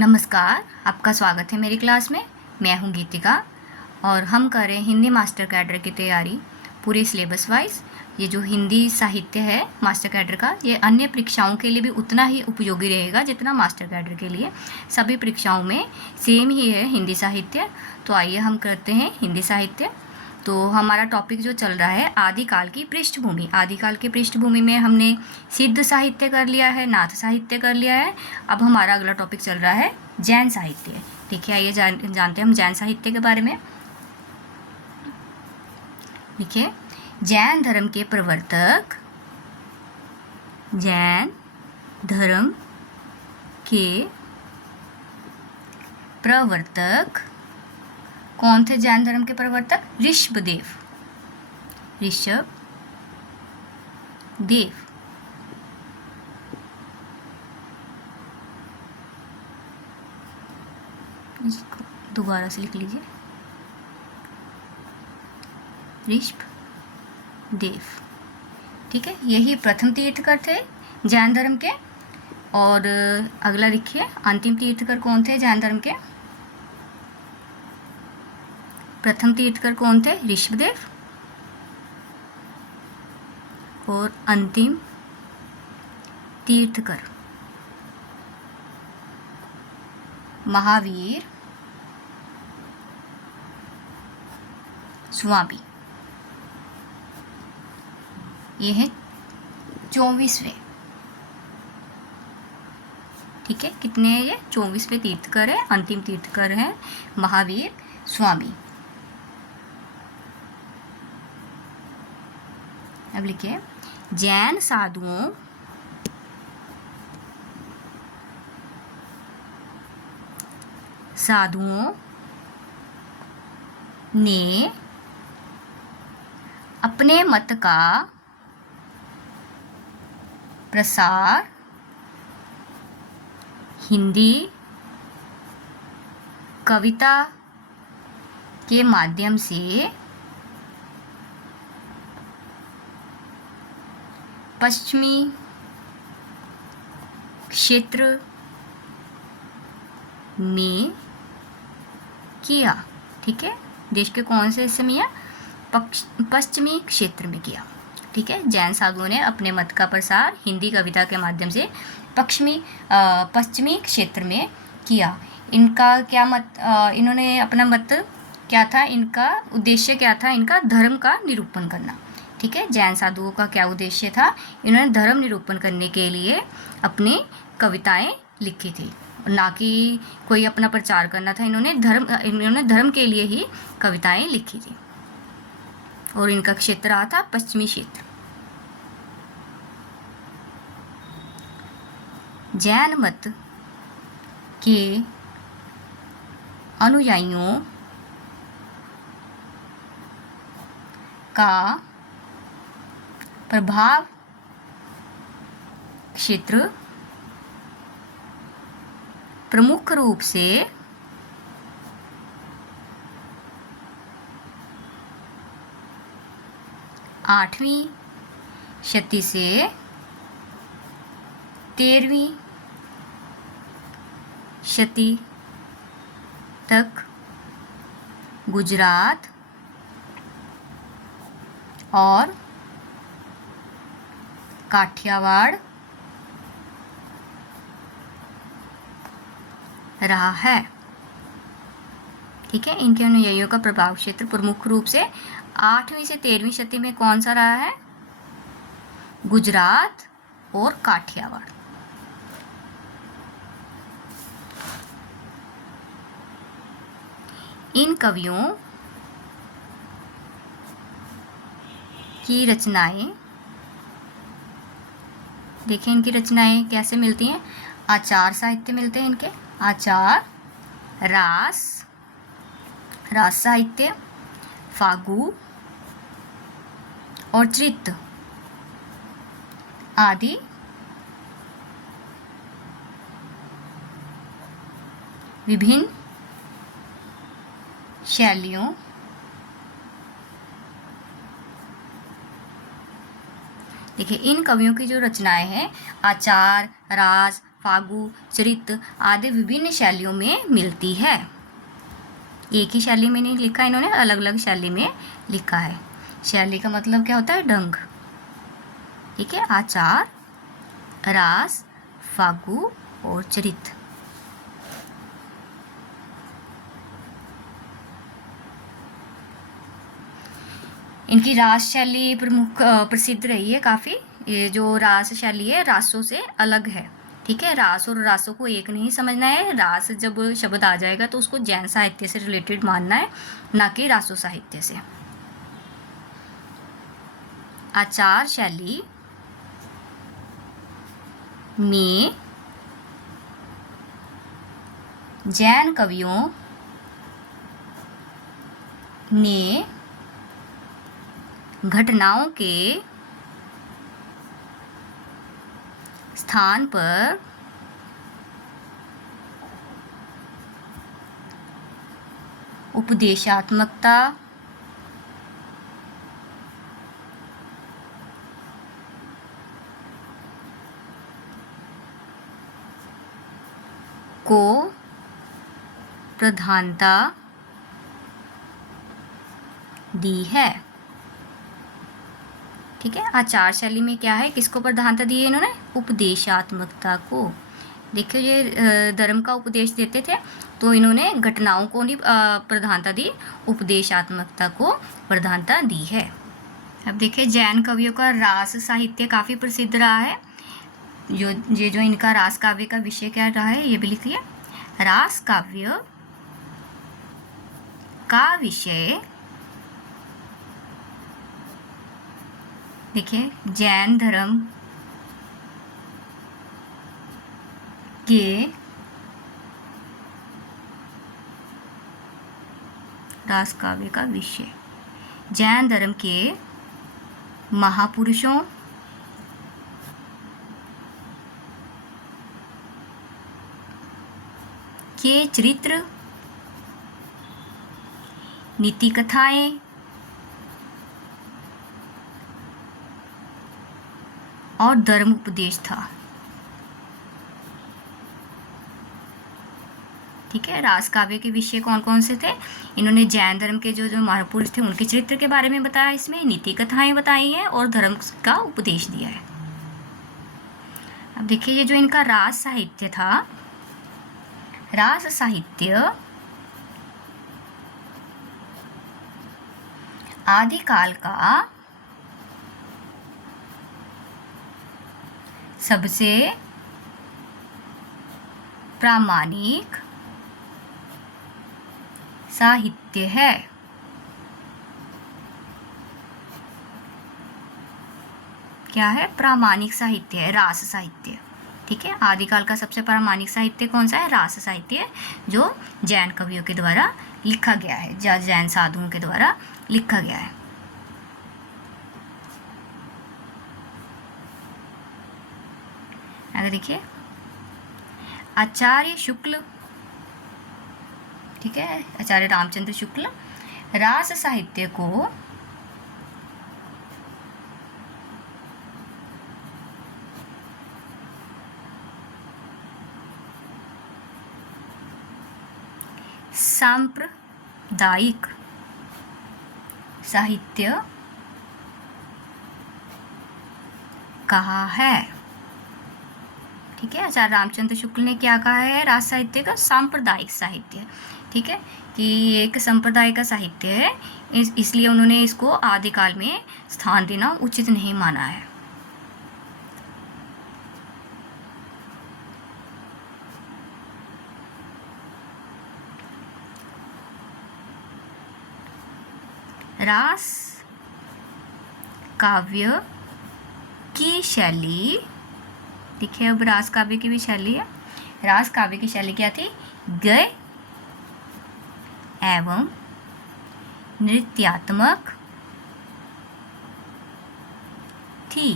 नमस्कार, आपका स्वागत है मेरी क्लास में। मैं हूं गीतिका और हम कर रहे हैं हिंदी मास्टर कैडर की तैयारी पूरे सिलेबस वाइज। ये जो हिंदी साहित्य है मास्टर कैडर का, ये अन्य परीक्षाओं के लिए भी उतना ही उपयोगी रहेगा जितना मास्टर कैडर के लिए। सभी परीक्षाओं में सेम ही है हिंदी साहित्य। तो आइए हम करते हैं हिंदी साहित्य। तो हमारा टॉपिक जो चल रहा है आदिकाल की पृष्ठभूमि। आदिकाल की पृष्ठभूमि में हमने सिद्ध साहित्य कर लिया है, नाथ साहित्य कर लिया है। अब हमारा अगला टॉपिक चल रहा है जैन साहित्य। ठीक है, आइए जानते हैं हम जैन साहित्य के बारे में। देखिए, जैन धर्म के प्रवर्तक, जैन धर्म के प्रवर्तक कौन थे? जैन धर्म के प्रवर्तक ऋषभदेव। ऋषभदेव इसको दोबारा से लिख लीजिए, ऋषभदेव। ठीक है, यही प्रथम तीर्थकर थे जैन धर्म के। और अगला लिखिए, अंतिम तीर्थकर कौन थे जैन धर्म के? प्रथम तीर्थकर कौन थे? ऋषभदेव। और अंतिम तीर्थकर महावीर स्वामी। ये है 24वें। ठीक है, कितने हैं ये? 24वें तीर्थकर है, अंतिम तीर्थकर है महावीर स्वामी। अब लिखिए, जैन साधुओं ने अपने मत का प्रसार हिंदी कविता के माध्यम से पश्चिमी क्षेत्र में किया। ठीक है, देश के कौन से हिस्से में या पश्चिमी क्षेत्र में किया। ठीक है, जैन साधुओं ने अपने मत का प्रसार हिंदी कविता के माध्यम से पश्चिमी क्षेत्र में किया। इनका क्या मत, इन्होंने अपना मत क्या था, इनका उद्देश्य क्या था? इनका धर्म का निरूपण करना। ठीक है, जैन साधुओं का क्या उद्देश्य था? इन्होंने धर्म निरूपण करने के लिए अपनी कविताएं लिखी थी, ना कि कोई अपना प्रचार करना था। इन्होंने धर्म के लिए ही कविताएं लिखी थी। और इनका क्षेत्र रहा था पश्चिमी क्षेत्र। जैन मत के अनुयायियों का प्रभाव क्षेत्र प्रमुख रूप से 8वीं शती से 13वीं शती तक गुजरात और काठियावाड़ रहा है। ठीक है, इनके अनुयायियों का प्रभाव क्षेत्र प्रमुख रूप से 8वीं से 13वीं शती में कौन सा रहा है? गुजरात और काठियावाड़। इन कवियों की रचनाएं, देखें इनकी रचनाएं कैसे मिलती हैं? आचार साहित्य मिलते हैं इनके, आचार, रास साहित्य, फागु और चरित आदि विभिन्न शैलियों देखिए इन कवियों की जो रचनाएं हैं आचार, रास, फागु, चरित आदि विभिन्न शैलियों में मिलती है। एक ही शैली में नहीं लिखा इन्होंने, अलग अलग शैली में लिखा है। शैली का मतलब क्या होता है? ढंग। ठीक है, आचार, रास, फागु और चरित। इनकी रास शैली प्रमुख प्रसिद्ध रही है काफ़ी। ये जो रास शैली है रासों से अलग है। ठीक है, रास और रासों को एक नहीं समझना है। रास जब शब्द आ जाएगा तो उसको जैन साहित्य से रिलेटेड मानना है, ना कि रासो साहित्य से। आचार शैली में जैन कवियों ने घटनाओं के स्थान पर उपदेशात्मकता को प्रधानता दी है। ठीक है, आचार शैली में क्या है, किसको प्रधानता दी है इन्होंने? उपदेशात्मकता को। देखिए, ये धर्म का उपदेश देते थे तो इन्होंने घटनाओं को नहीं प्रधानता दी, उपदेशात्मकता को प्रधानता दी है। अब देखिए, जैन कवियों का रास साहित्य काफ़ी प्रसिद्ध रहा है। जो इनका रास काव्य का विषय क्या रहा है ये भी लिखिए। रास काव्य का विषय, देखिए, जैन धर्म के रास काव्य का विषय जैन धर्म के महापुरुषों के चरित्र, नीति कथाएं और धर्म उपदेश था। ठीक है, रास काव्य के विषय कौन कौन से थे? इन्होंने जैन धर्म के जो महापुरुष थे उनके चरित्र के बारे में बताया, इसमें नीति कथाएं बताई हैं और धर्म का उपदेश दिया है। अब देखिए, ये जो इनका रास साहित्य था, रास साहित्य आदिकाल का सबसे प्रामाणिक साहित्य है। क्या है? प्रामाणिक साहित्य है, रास साहित्य। ठीक है, आदिकाल का सबसे प्रामाणिक साहित्य कौन सा है? रास साहित्य, जो जैन कवियों के द्वारा लिखा गया है, जैन साधुओं के द्वारा लिखा गया है। अगर देखिए, आचार्य शुक्ल, ठीक है, आचार्य रामचंद्र शुक्ल रास साहित्य को सांप्रदायिक साहित्य कहा है। ठीक है, आचार्य रामचंद्र शुक्ल ने क्या कहा है रास साहित्य का? सांप्रदायिक साहित्य। ठीक है, कि एक संप्रदाय का साहित्य है, इसलिए उन्होंने इसको आदिकाल में स्थान देना उचित नहीं माना है। रास काव्य की शैली, देखिए, अब रास काव्य की भी शैली है। रास काव्य की शैली क्या थी? गय एवं नृत्यात्मक थी।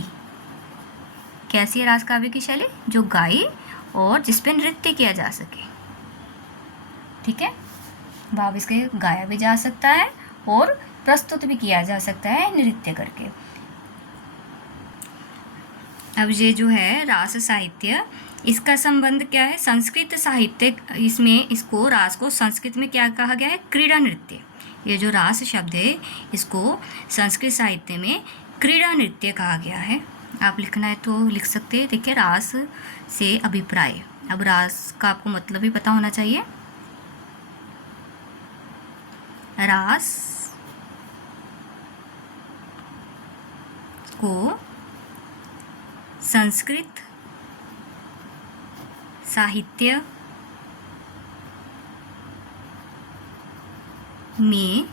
कैसी है रास काव्य की शैली? जो गाई और जिसपे नृत्य किया जा सके। ठीक है, भाव इसके गाया भी जा सकता है और प्रस्तुत भी किया जा सकता है नृत्य करके। अब ये जो है रास साहित्य, इसका संबंध क्या है? संस्कृत साहित्य, इसमें इसको रास को संस्कृत में क्या कहा गया है? क्रीड़ा नृत्य। ये जो रास शब्द है इसको संस्कृत साहित्य में क्रीड़ा नृत्य कहा गया है। आप लिखना है तो लिख सकते हैं। देखिए, रास से अभिप्राय। अब रास का आपको मतलब भी पता होना चाहिए। रास को संस्कृत साहित्य में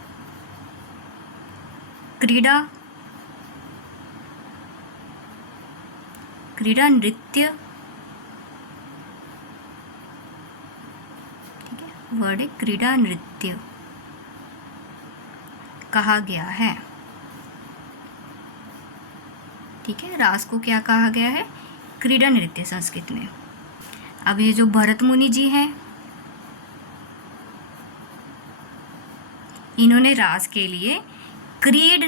क्रीड़ा नृत्य, ठीक है, वर्ड है क्रीड़ा नृत्य कहा गया है। ठीक है, रास को क्या कहा गया है? क्रीड़ा नृत्य संस्कृत में। अब ये जो भरत मुनि जी हैं, इन्होंने रास के लिए क्रीड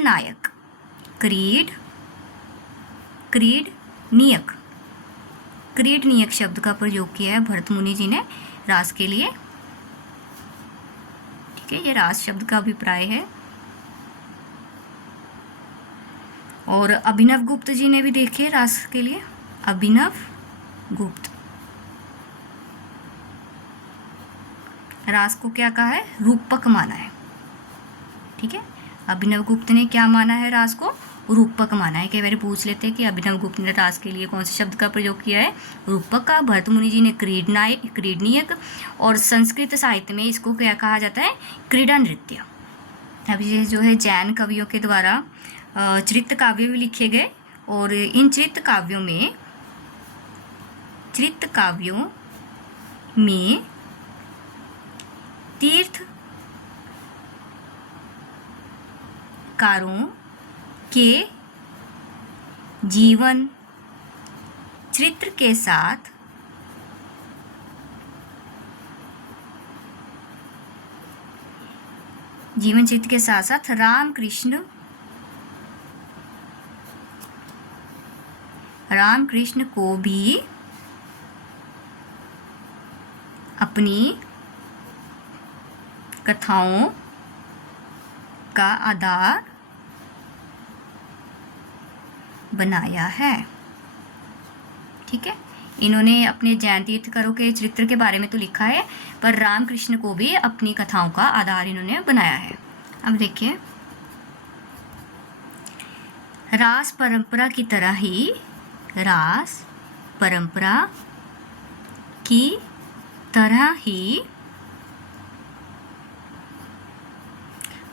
नियक शब्द का प्रयोग किया है भरत मुनि जी ने रास के लिए। ठीक है, ये रास शब्द का अभिप्राय है। और अभिनव गुप्त जी ने भी देखे रास के लिए। अभिनव गुप्त रास को क्या कहा है? रूपक माना है। ठीक है, अभिनव गुप्त ने क्या माना है? रास को रूपक माना है। कई बार पूछ लेते हैं कि अभिनव गुप्त ने रास के लिए कौन से शब्द का प्रयोग किया है? रूपक का। भरत मुनि जी ने क्रीडनीयक। और संस्कृत साहित्य में इसको क्या कहा जाता है? क्रीड़ा नृत्य। अब ये जो है जैन कवियों के द्वारा चरित्र काव्य भी लिखे गए। और इन चरित्र काव्यों में तीर्थकारों के जीवन चरित्र के साथ साथ रामकृष्ण को भी अपनी कथाओं का आधार बनाया है। ठीक है, इन्होंने अपने जैन तीर्थंकरों के चरित्र के बारे में तो लिखा है, पर रामकृष्ण को भी अपनी कथाओं का आधार इन्होंने बनाया है। अब देखिए, रास परंपरा की तरह ही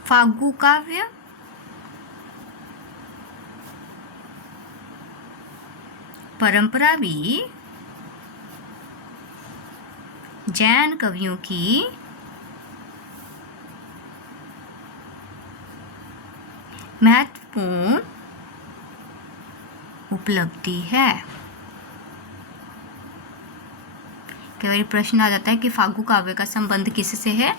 फागु काव्य, परंपरा भी जैन कवियों की महत्वपूर्ण उपलब्धि है। कई बार प्रश्न आ जाता है कि फागु काव्य का संबंध किससे है?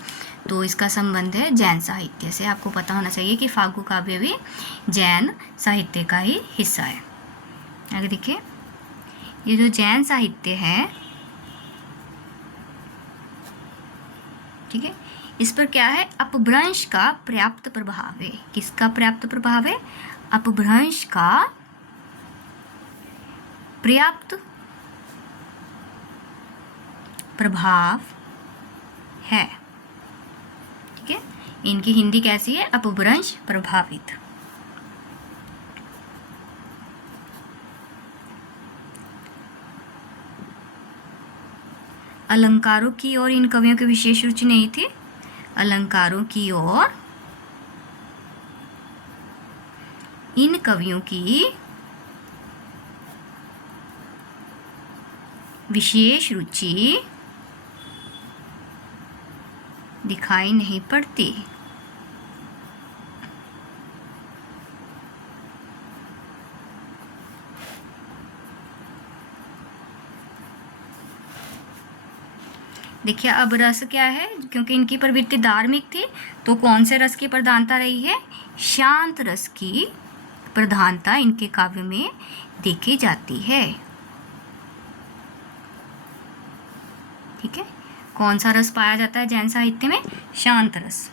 तो इसका संबंध है जैन साहित्य से। आपको पता होना चाहिए कि फागु काव्य भी जैन साहित्य का ही हिस्सा है। आगे देखिए, ये जो जैन साहित्य है, ठीक है, इस पर क्या है? अपभ्रंश का पर्याप्त प्रभाव है। किसका पर्याप्त प्रभाव है? अपभ्रंश का पर्याप्त प्रभाव है। ठीक है, इनकी हिंदी कैसी है? अपभ्रंश प्रभावित। अलंकारों की ओर इन कवियों की विशेष रुचि नहीं थी। अलंकारों की ओर इन कवियों की विशेष रुचि दिखाई नहीं पड़ती। देखिए, अब रस क्या है? क्योंकि इनकी प्रवृत्ति धार्मिक थी, तो कौन से रस की प्रधानता रही है? शांत रस की प्रधानता इनके काव्य में देखी जाती है। ठीक है। कौन सा रस पाया जाता है जैन साहित्य में? शांत रस।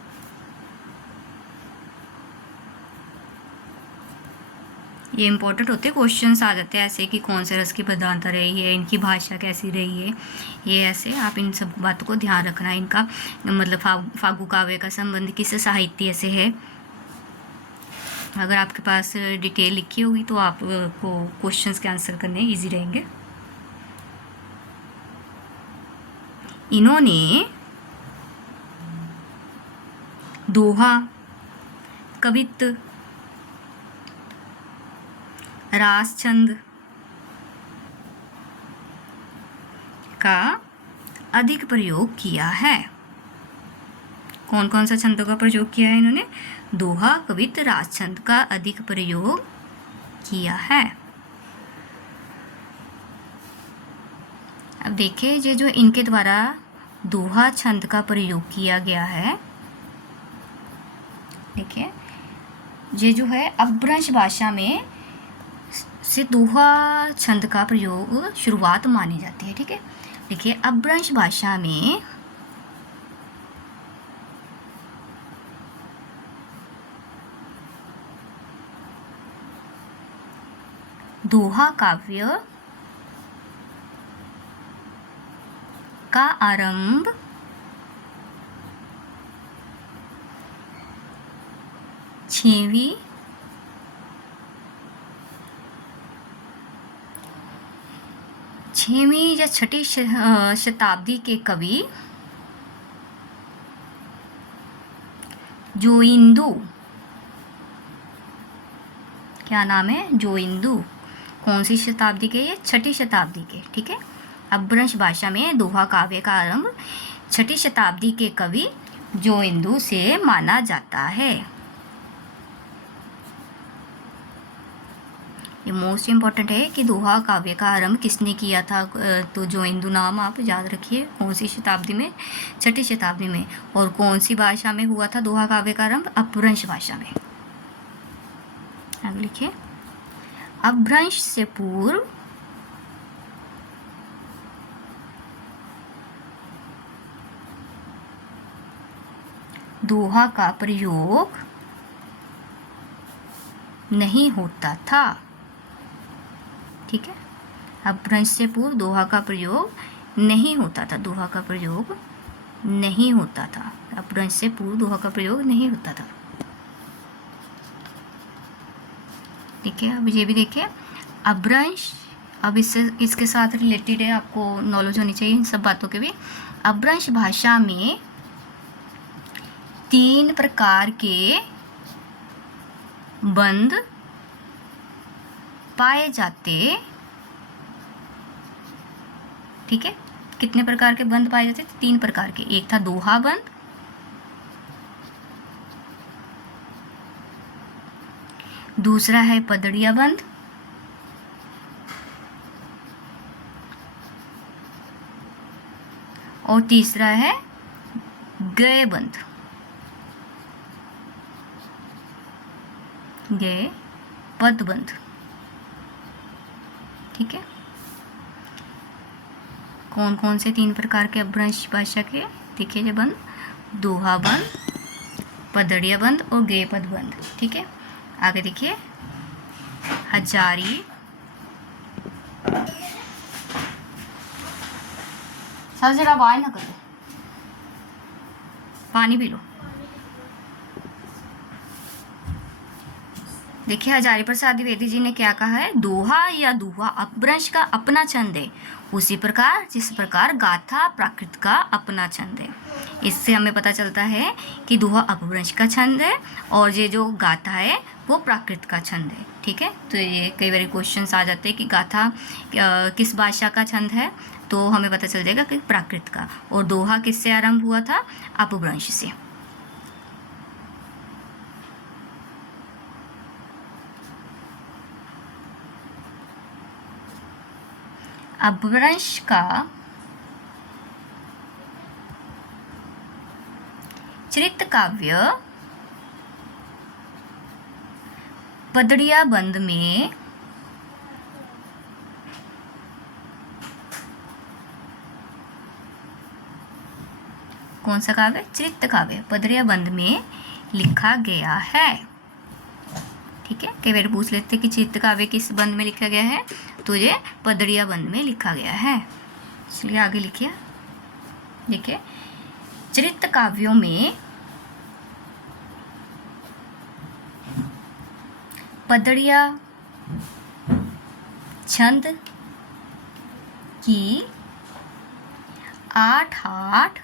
ये इंपॉर्टेंट होते क्वेश्चंस आ जाते हैं ऐसे कि कौन से रस की प्रधानता रही है, इनकी भाषा कैसी रही है, ये ऐसे आप इन सब बातों को ध्यान रखना। इनका मतलब फागु काव्य का संबंध किस साहित्य से है। अगर आपके पास डिटेल लिखी होगी तो आपको क्वेश्चंस के आंसर करने इजी रहेंगे। इन्होंने दोहा, कवित्त, रास छंद का अधिक प्रयोग किया है। कौन कौन सा छंदों का प्रयोग किया है इन्होंने? दोहा, कवित्त, रास छंद का अधिक प्रयोग किया है। अब देखिए ये जो इनके द्वारा दोहा छंद का प्रयोग किया गया है, देखिए ये जो है अपभ्रंश भाषा में से दोहा छंद का प्रयोग शुरुआत मानी जाती है। ठीक है, देखिए अपभ्रंश भाषा में दोहा काव्य का आरंभ छठवीं या छठी शताब्दी के कवि जोइंदू, क्या नाम है? जोइंदू। कौन सी शताब्दी के? ये छठी शताब्दी के। ठीक है, अपभ्रंश भाषा में दोहा काव्य का आरंभ छठी शताब्दी के कवि जोइंदू से माना जाता है। ये मोस्ट इम्पॉर्टेंट है कि दोहा काव्य का आरंभ किसने किया था? तो जोइंदू नाम आप याद रखिए। कौन सी शताब्दी में? छठी शताब्दी में। और कौन सी भाषा में हुआ था दोहा काव्य का आरंभ? अपभ्रंश भाषा में। आगे लिखिए, अपभ्रंश से पूर्व दोहा का प्रयोग नहीं होता था। ठीक है, अपभ्रंश से पूर्व दोहा का प्रयोग नहीं होता था। दोहा का प्रयोग नहीं होता था। अपभ्रंश से पूर्व दोहा का प्रयोग नहीं होता था। ठीक है, अब ये भी देखिए अपभ्रंश, अब इसके साथ रिलेटेड है, आपको नॉलेज होनी चाहिए इन सब बातों के भी। अपभ्रंश भाषा में 3 प्रकार के बंध पाए जाते। ठीक है, कितने प्रकार के बंध पाए जाते? 3 प्रकार के। एक था दोहा बंध, दूसरा है पदड़िया बंध, और तीसरा है गए बंध। गए पद बंध। ठीक है, कौन कौन से 3 प्रकार के अपभ्रंश भाषा के? देखिए ये बंध, दोहा बंध, पदड़िया बंध और गए पद बंध। ठीक है, आगे देखिए हजारी, सर जरा आवाज ना करो, पानी पी लो। देखिए हजारी प्रसाद द्विवेदी जी ने क्या कहा है? दोहा या दोहा अपभ्रंश का अपना छंद है, उसी प्रकार जिस प्रकार गाथा प्राकृत का अपना छंद है। इससे हमें पता चलता है कि दोहा अपभ्रंश का छंद है और ये जो गाथा है वो प्राकृत का छंद है। ठीक है, तो ये कई बार क्वेश्चंस आ जाते हैं कि गाथा किस भाषा का छंद है, तो हमें पता चल जाएगा कि प्राकृत का। और दोहा किससे आरंभ हुआ था? अपभ्रंश से। अपभ्रंश का चरित काव्य पदड़िया बंध में कौन सा काव्य? चरित्र काव्य पदरिया बंद में लिखा गया है। ठीक है, कई बार पूछ लेते कि चरित्र काव्य किस बंद में लिखा गया है, तो ये पदरिया बंद में लिखा गया है। चलिए आगे लिखिए। देखिए, चरित्र काव्यों में पदरिया छंद की 8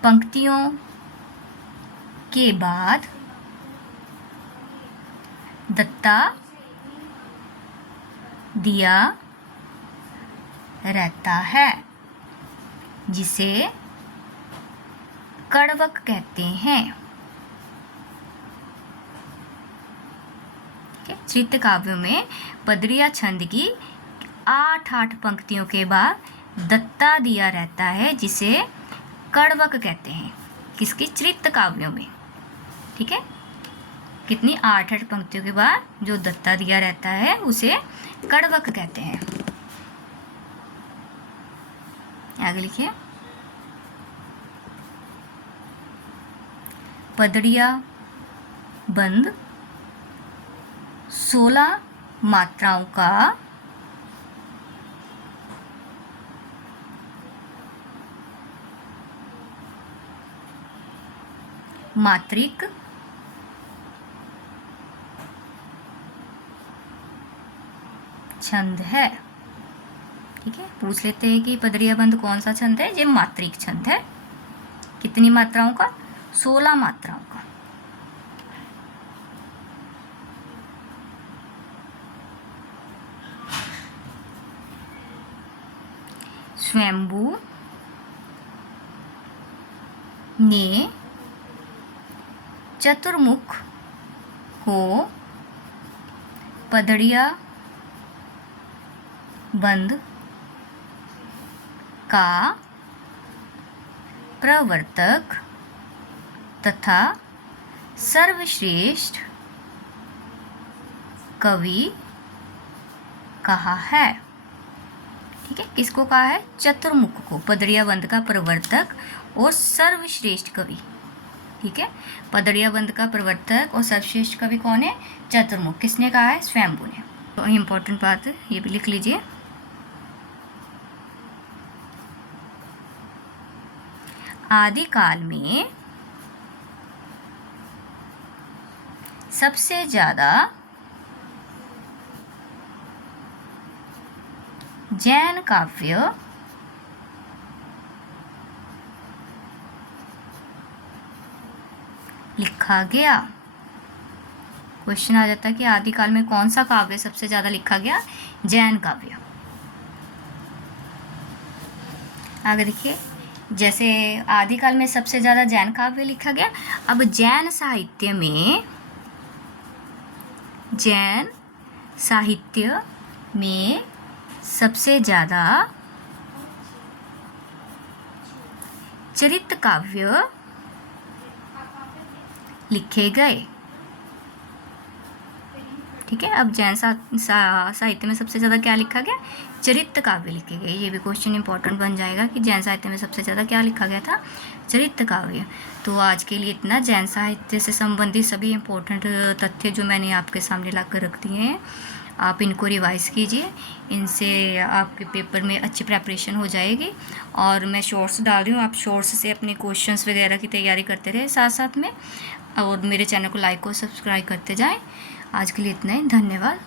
पंक्तियों के बाद दत्ता दिया रहता है, जिसे कड़वक कहते हैं। चरित्र काव्यों में पदरिया छंद की 8 पंक्तियों के बाद दत्ता दिया रहता है, जिसे कड़वक कहते हैं। किसकी? चरित्र काव्यों में। ठीक है, कितनी? 8 पंक्तियों के बाद जो दत्ता दिया रहता है उसे कड़वक कहते हैं। आगे लिखिए। पदरिया बंद 16 मात्राओं का मात्रिक छंद है। ठीक है, पूछ लेते हैं कि पदरिया बंद कौन सा छंद है? ये मात्रिक छंद है। कितनी मात्राओं का? 16 मात्राओं का। स्वयंभू ने चतुर्मुख को पदरिया बंद का प्रवर्तक तथा सर्वश्रेष्ठ कवि कहा है। ठीक है, किसको कहा है? चतुर्मुख को, पदरिया बंद का प्रवर्तक और सर्वश्रेष्ठ कवि। ठीक है, पदरिया बंद का प्रवर्तक और सर्वश्रेष्ठ कवि कौन है? चतुर्मुख। किसने कहा है? स्वयंभू ने। तो इम्पोर्टेंट बात है, ये भी लिख लीजिए। आदिकाल में सबसे ज़्यादा जैन काव्य लिखा गया। क्वेश्चन आ जाता है कि आदिकाल में कौन सा काव्य सबसे ज़्यादा लिखा गया? जैन काव्य। आगे देखिए, जैसे आदिकाल में सबसे ज़्यादा जैन काव्य लिखा गया। अब जैन साहित्य में सबसे ज़्यादा चरित्र काव्य लिखे गए। ठीक है, अब जैन साहित्य में सबसे ज़्यादा क्या लिखा गया? चरित्र काव्य लिखे गए। ये भी क्वेश्चन इंपॉर्टेंट बन जाएगा कि जैन साहित्य में सबसे ज़्यादा क्या लिखा गया था? चरित्र काव्य। तो आज के लिए इतना। जैन साहित्य से संबंधित सभी इंपॉर्टेंट तथ्य जो मैंने आपके सामने लाकर रख दिए हैं, आप इनको रिवाइज़ कीजिए। इनसे आपके पेपर में अच्छी प्रेपरेशन हो जाएगी। और मैं शॉर्ट्स डाल रही हूँ, आप शॉर्ट्स से अपने क्वेश्चंस वगैरह की तैयारी करते रहे साथ साथ में, और मेरे चैनल को लाइक और सब्सक्राइब करते जाएं। आज के लिए इतना ही। धन्यवाद।